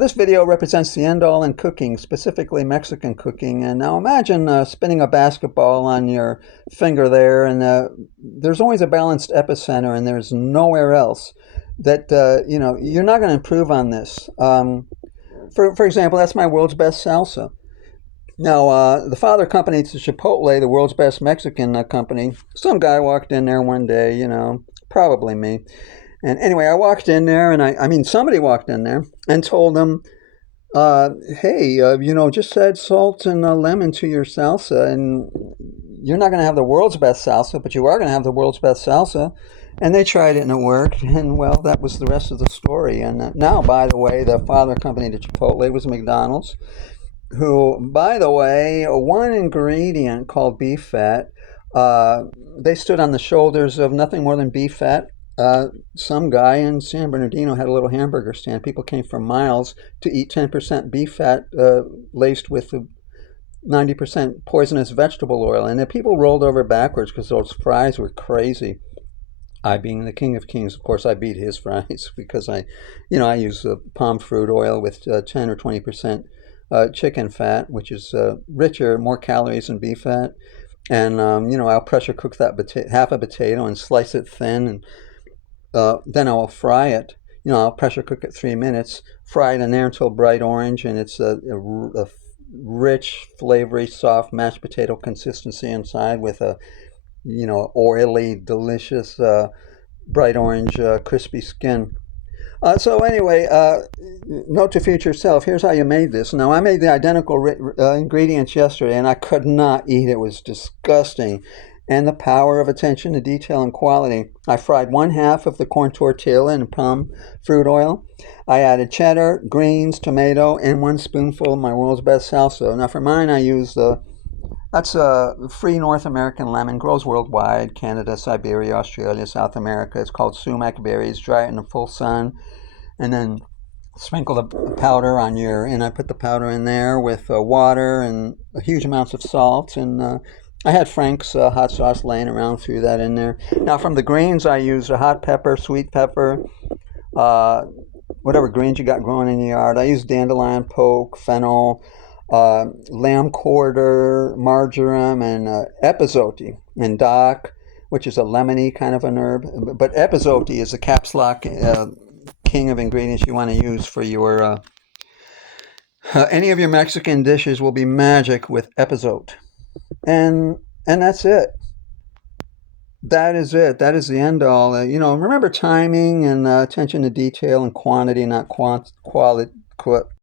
This video represents the end-all in cooking, specifically Mexican cooking. And now imagine spinning a basketball on your finger there, and there's always a balanced epicenter, and there's nowhere else that, you're not going to improve on this. For example, that's my world's best salsa. Now, the father company to Chipotle, the world's best Mexican company, some guy walked in there one day, probably me. And anyway, I walked in there, and I mean, somebody walked in there and told them, hey, just add salt and lemon to your salsa, and you're not going to have the world's best salsa, but you are going to have the world's best salsa. And they tried it, and it worked, and well, that was the rest of the story. And now, by the way, the father company to Chipotle was Mcdonald's, who, by the way, one ingredient called beef fat, they stood on the shoulders of nothing more than beef fat. Some guy in San Bernardino had a little hamburger stand. People came from miles to eat 10% beef fat laced with 90% poisonous vegetable oil. And the people rolled over backwards because those fries were crazy. I, being the king of kings, of course, I beat his fries because I use palm fruit oil with 10 or 20% chicken fat, which is richer, more calories than beef fat. And, I'll pressure cook that half a potato and slice it thin, and then I will fry it. I'll pressure cook it 3 minutes, fry it in there until bright orange, and it's a rich, flavory, soft mashed potato consistency inside with a, oily, delicious, bright orange, crispy skin. So anyway, note to future self, here's how you made this. Now, I made the identical ingredients yesterday, and I could not eat it. It was disgusting. And the power of attention to detail and quality. I fried 1/2 of the corn tortilla in palm fruit oil. I added cheddar, greens, tomato, and 1 spoonful of my world's best salsa. Now for mine, I use that's a free North American lemon, grows worldwide, Canada, Siberia, Australia, South America. It's called sumac berries. Dry it in the full sun, and then sprinkle the powder on and I put the powder in there with water and huge amounts of salt, and I had Frank's hot sauce laying around, threw that in there. Now from the greens, I use a hot pepper, sweet pepper, whatever greens you got growing in your yard. I use dandelion, poke, fennel, lamb quarter, marjoram, and epazote, and dock, which is a lemony kind of an herb. But epazote is the caps lock king of ingredients you want to use for your any of your Mexican dishes will be magic with epazote. And that's it. That is it. That is the end all. Remember timing and attention to detail and quantity, not quality.